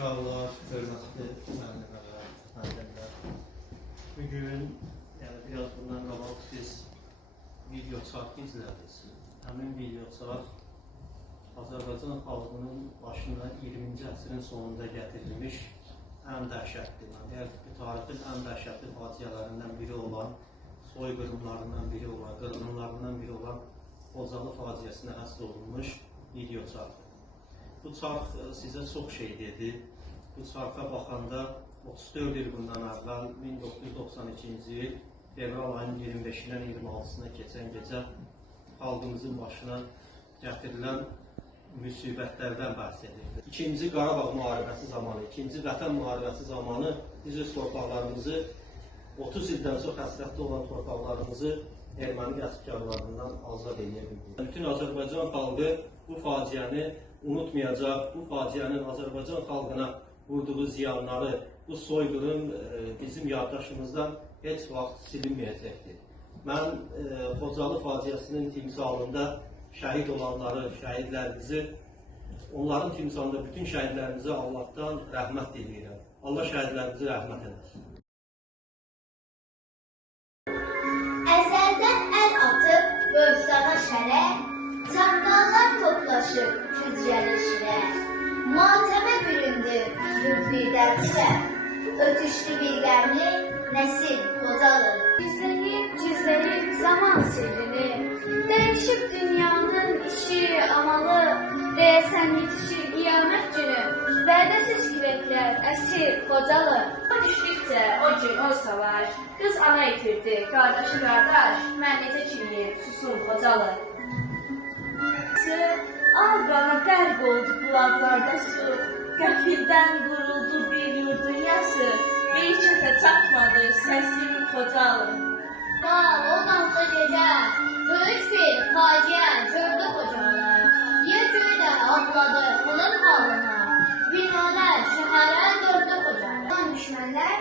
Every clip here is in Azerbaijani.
Uşaqlar, hörmətli müəllimlər, müəllimlər. Bugün, biraz bundan qabaq siz video çark izlədiniz. Həmin video çark Azərbaycan xalqının başına 20-ci əsrin sonunda gətirilmiş ən dəhşətli, tarixin ən dəhşətli faciələrindən biri olan, soyqırımlarından biri olan, qırğınlarından biri olan Xocalı faciəsinə həsr olunmuş video çarkdır. Bu çark sizə çox şey dedi. Bu çarka baxanda 34 il bundan əvvəl 1992-ci il fevral ayının 25-dən 26-sına keçən gecə xalqımızın başına gətirilən müsibətlərdən bəhs edirdi. İkinci Qarabağ müharibəsi zamanı, ikinci Vətən müharibəsi zamanı biz öz torpaqlarımızı, 30 ildən çox həsrətli olan torpaqlarımızı erməni qəsbkarlarından azad edə bildik. Bütün Azərbaycan xalqı bu faciəni unutmayacaq, bu faciənin Azərbaycan xalqına vurduğu ziyanları, bu soyqırım bizim yaddaşımızdan heç vaxt silinməyəcəkdir. Mən Xocalı faciəsinin timsalında şəhid olanları, şəhidlərimizi, onların timsalında bütün şəhidlərimizə Allahdan rəhmət diləyirəm. Allah şəhidlərimizi rəhmət edər. Əzəldən əl atıb bövsana şərə, çanqallar toplaşıb kücrəlişirə, matəmə büründü yüklüdən birə, ötüşdü bir qəmli nəsil Xocalı. Gizləyib zaman sirrini, dəyişib dünyanın işi, amalı, deyəsən yetişir qiyamət günü, vədəsiz küvəklər əsir Xocalı. O düşdükcə o gün o savaş, qız ana itirdi, qardaşı qardaş, mən necə kimiyim, susum Xocalı. Al qana qərq oldu bulaqlarda su, qəfildən quruldu bir yurdun yası, bir kəsə çatmadı səsim Xocalı. O qanlı gecə, böyük bir faciə gördü Xocalı, yer göydə ağladı onun halına, binalar şəhərə dördü Xocalı. Düşmənlər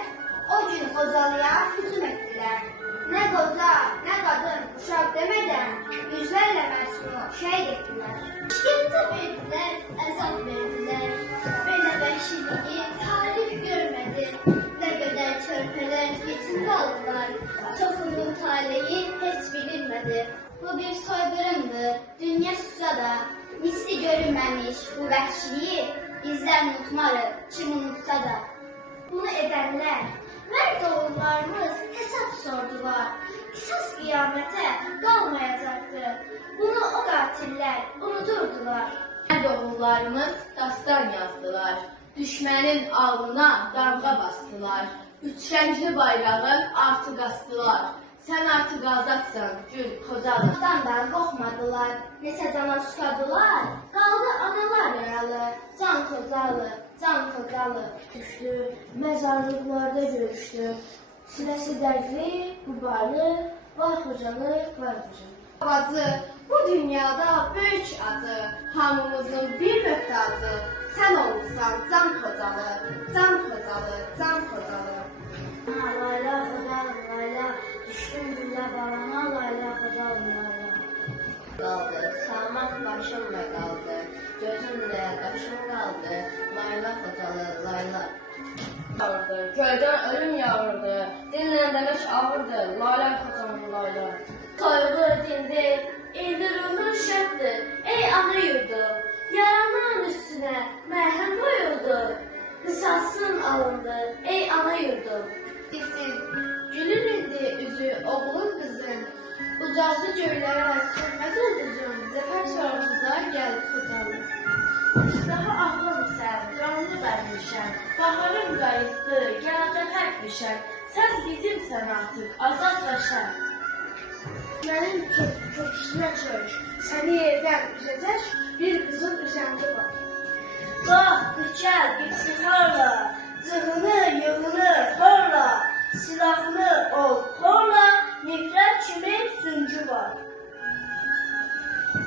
o gün Xocalıya hücum etdilər. Nə qoca, nə qadın, uşaq demədən yüzlərlə məsunu şəhid etdilər. İşgəncə verdilər, əzab verdilər. Belə vəhşiliyi tarix görmədi. Nə qədər körpələr yetim qaldılar. Çoxunun taleyi heç bilinmədi. Bu bir soyqırımdır, dünya susa da. Misli görünməmiş bu vəhşiliyi bizlər unutmarıq, kim unutsa da. Bunu edənlər, mərd oğullarımız hesab sordular. Qisas qiyamətə qalmayacaqdır. Bunu o qatillər unudurdular. Mərd oğullarımız dastan yazdılar. Düşmənin alnına damğa bastılar. Üç rəngli bayrağı artıq astılar. Sən artıq azadsan Gül Xocalı. Dandan qorxmadılar, neçə cana susadılar. Qaldı analar yaralı, can Xocalı, can Xocalı. Düşdü, məzarlıqlarda görüşdü. Sinəsi dərdli, qubarlı, var Xocalı, var Xocalı. Bacı, bu dünyada böyük acı, hamımızın bir möhtacı. Sən olursan can Xocalı, can Xocalı, can Xocalı. Layla, Xocalı, layla, düşdüm güllə balana, layla, Xocalı, layla. Qaldı, salmaq başımla qaldı, gözümlə qaşım qaldı, layla Xocalı, layla. Göydən ölüm yağırdı, dinlə demək ağırdı, layla Xocalı, layla. Soyğu dindir, ildirilmiş şərtdir, ey ana yurdu, yaranın üstünə mərhəm qoyuldu, qısasın alındı, ey ana yurdu. Bizim gülür indi üzü oğlun qızın, ucaldı göylərə sönməz ulduzun, zəfər çarımıza gəl Xocalı. Daha ağlım sən, canlı vermişəm, baharım qayıtdı, gələcə tərkmişəm, sən bizimsən artıq, azadlaşam. Mənim köksünə çök, səni yerdən üzəcək, bir qızın üzəndə var. Qalx, dikəl, gitsin harla, cığını, yığını, horla, silahını ol, horla, mihrət kimi süncü var.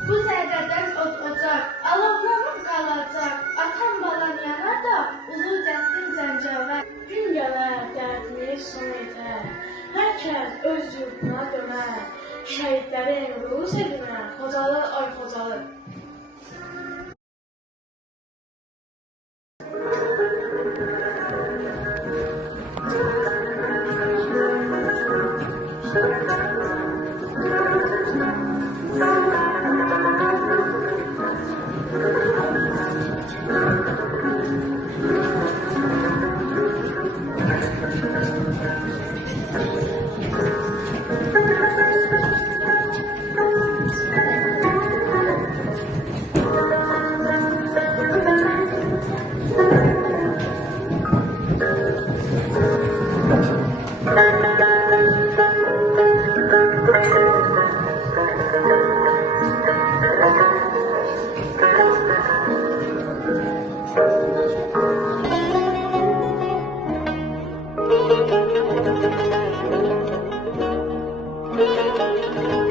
Bu zərbədən ocaq, alovlanıb qalacaq, atam balan yanar da, ulu cəddin zəncəvər. Gün gələr, dərdini son edər, hər kəs öz yurduna dönər, şəhidlərin ruhu sevinər, Xocalı, ay Xocalı. Müzik